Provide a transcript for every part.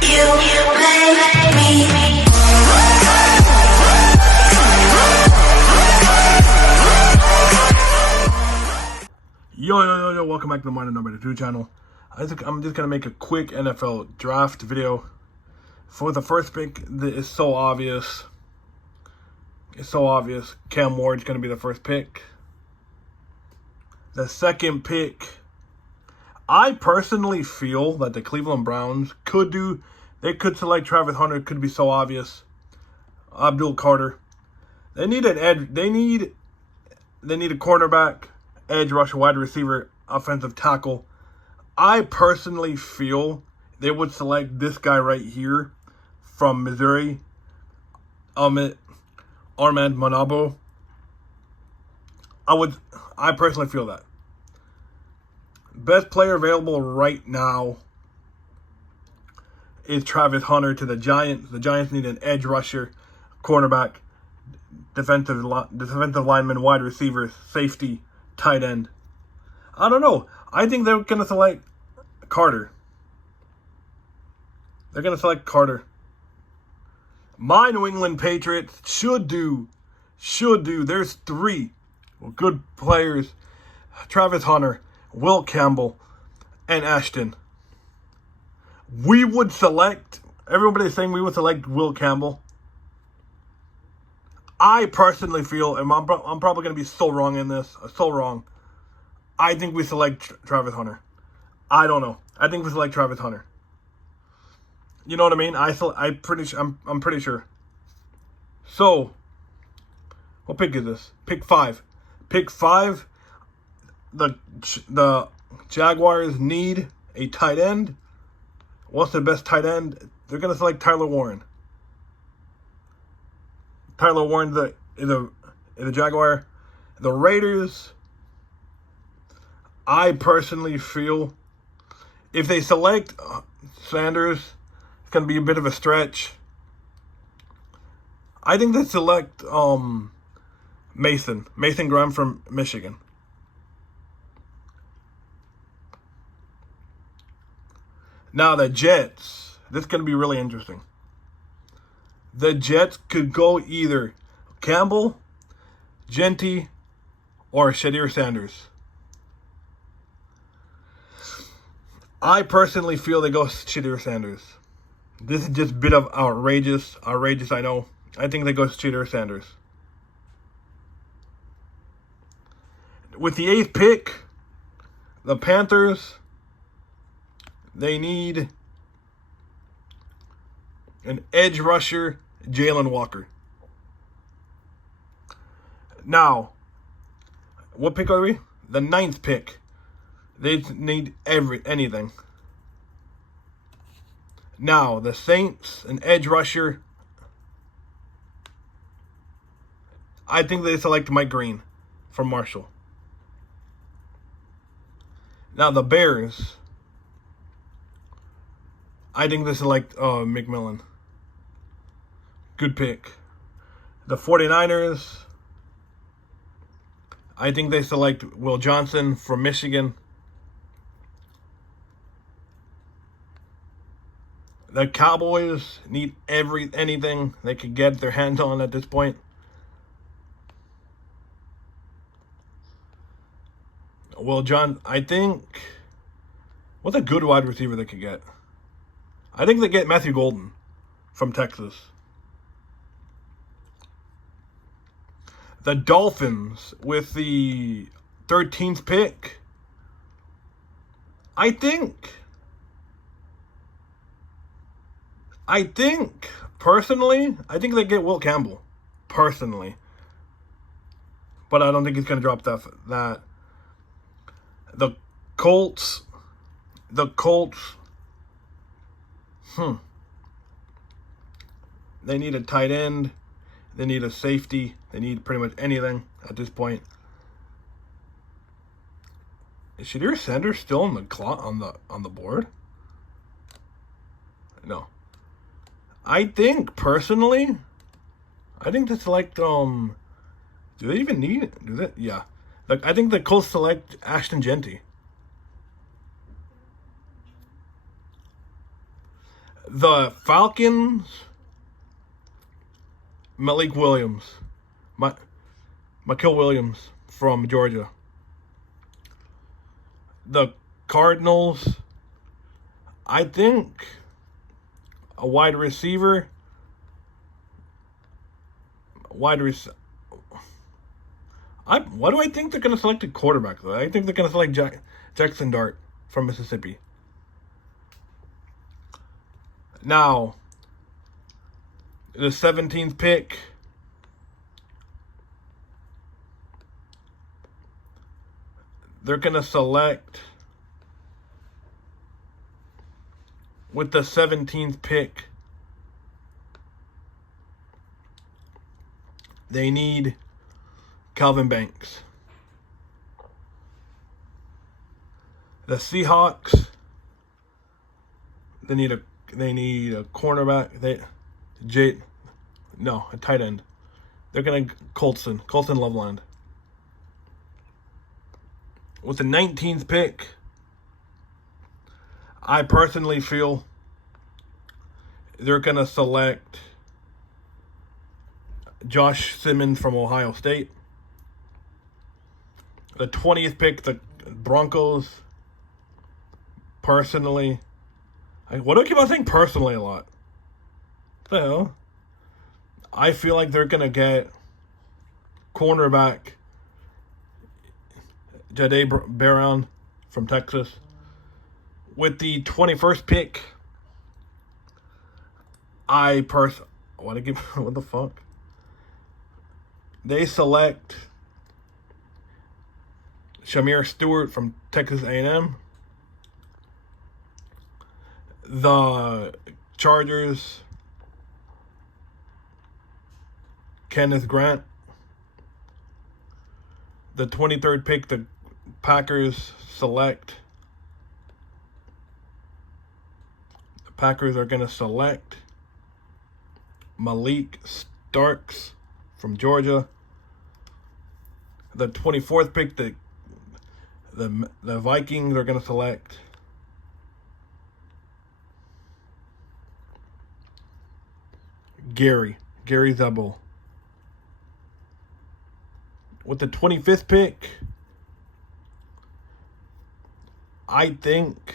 Yo, welcome back to the Minor Number 2 channel. I'm just going to make a quick NFL draft video. For the first pick, it's so obvious. It's so obvious. Cam Ward's going to be the first pick. The second pick, I personally feel that the Cleveland Browns could select Travis Hunter. It could be so obvious. Abdul Carter. They need an edge. They need a cornerback, edge rusher, wide receiver, offensive tackle. I personally feel they would select this guy right here from Missouri, Armand Monabo. I personally feel that. Best player available right now is Travis Hunter to the Giants. The Giants need an edge rusher, cornerback, defensive lineman, wide receiver, safety, tight end. I don't know. I think they're going to select Carter. They're going to select Carter. My New England Patriots should do. There's three good players. Travis Hunter, Will Campbell, and Ashton. Everybody's saying we would select Will Campbell. I personally feel, and I'm probably going to be so wrong in this, so wrong. I think we select Travis Hunter. I don't know. I think we select Travis Hunter. You know what I mean? I'm pretty sure. So, what pick is this? Pick 5. Pick 5. The Jaguars need a tight end. What's the best tight end? They're gonna select Tyler Warren. Tyler Warren's the Jaguar. The Raiders, I personally feel if they select Sanders, it's going to be a bit of a stretch. I think they select Mason Graham from Michigan. Now the Jets, this is going to be really interesting. The Jets could go either Campbell, Genty, or Shadir Sanders. I personally feel they go Shadir Sanders. This is just a bit of outrageous, I know. I think they go Shadir Sanders. With the 8th pick, the Panthers, they need an edge rusher, Jalen Walker. Now, what pick are we? The 9th pick. They need anything. Now, the Saints, an edge rusher. I think they select Mike Green from Marshall. Now, the Bears, I think they select McMillan. Good pick. The 49ers, I think they select Will Johnson from Michigan. The Cowboys need anything they could get their hands on at this point. I think, what's a good wide receiver they could get? I think they get Matthew Golden from Texas. The Dolphins with the 13th pick. I think, personally, I think they get Will Campbell. Personally. But I don't think he's going to drop that. The Colts. They need a tight end. They need a safety. They need pretty much anything at this point. Is Shadir Sanders still on the board? No. I think personally, they select do they even need it? Do they? Yeah. Like, I think the Colts select Ashton Genty. The Falcons, Malik Williams. Mikael Williams from Georgia. The Cardinals, I think a wide receiver. What do I think they're going to select a quarterback, though? I think they're going to select Jackson Dart from Mississippi. Now, the 17th pick, they're going to select, with the 17th pick, they need Calvin Banks. The Seahawks, they need a cornerback. A tight end. They're gonna Colson Loveland. With the 19th pick, I personally feel they're gonna select Josh Simmons from Ohio State. The 20th pick, the Broncos. Personally, what do I keep on saying personally a lot? What the hell? I feel like they're going to get cornerback Jahdae Barron from Texas. With the 21st pick, what the fuck? They select Shamir Stewart from Texas A&M. The Chargers, Kenneth Grant. The 23rd pick, the Packers select. The Packers are going to select Malik Starks from Georgia. The 24th pick, the Vikings are going to select Gary Zebel. With the 25th pick, I think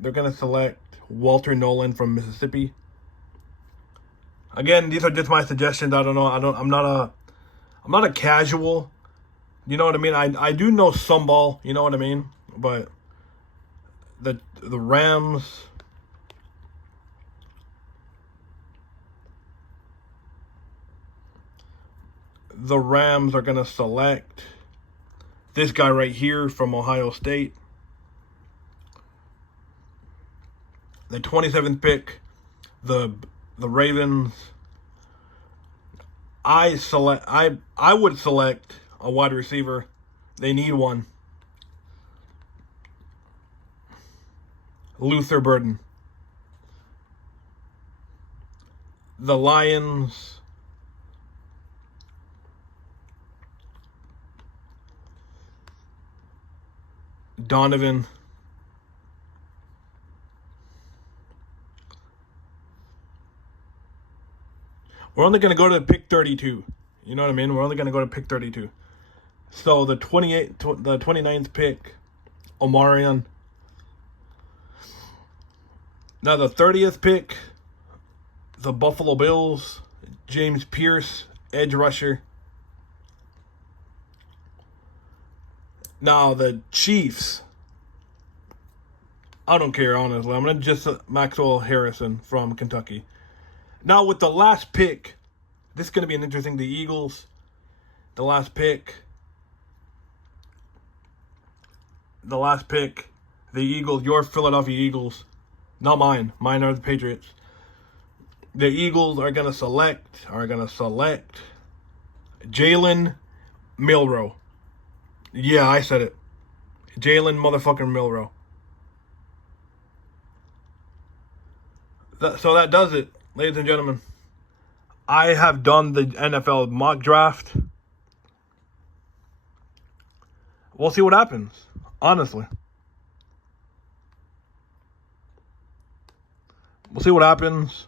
they're going to select Walter Nolan from Mississippi. Again, these are just my suggestions. I don't know. I'm not a casual. You know what I mean? I do know some ball, you know what I mean? But the Rams, are going to select this guy right here from Ohio State. The 27th pick, the Ravens. I would select a wide receiver. They need one. Luther Burden. The Lions, Donovan. We're only going to go to pick 32. You know what I mean? We're only going to go to pick 32. So the 29th pick, Omarion. Now the 30th pick, the Buffalo Bills, James Pierce, edge rusher. Now the Chiefs, I don't care, honestly. I'm going to just Maxwell Harrison from Kentucky. Now with the last pick, this is going to be an interesting. The Eagles, the last pick, the Eagles, your Philadelphia Eagles, not mine. Mine are the Patriots. The Eagles are going to select Jalen Milroe. Yeah, I said it. Jalen motherfucking Milroe. So that does it, ladies and gentlemen. I have done the NFL mock draft. We'll see what happens, honestly. We'll see what happens.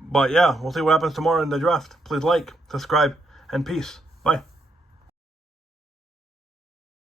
But yeah, we'll see what happens tomorrow in the draft. Please like, subscribe, and peace. Bye.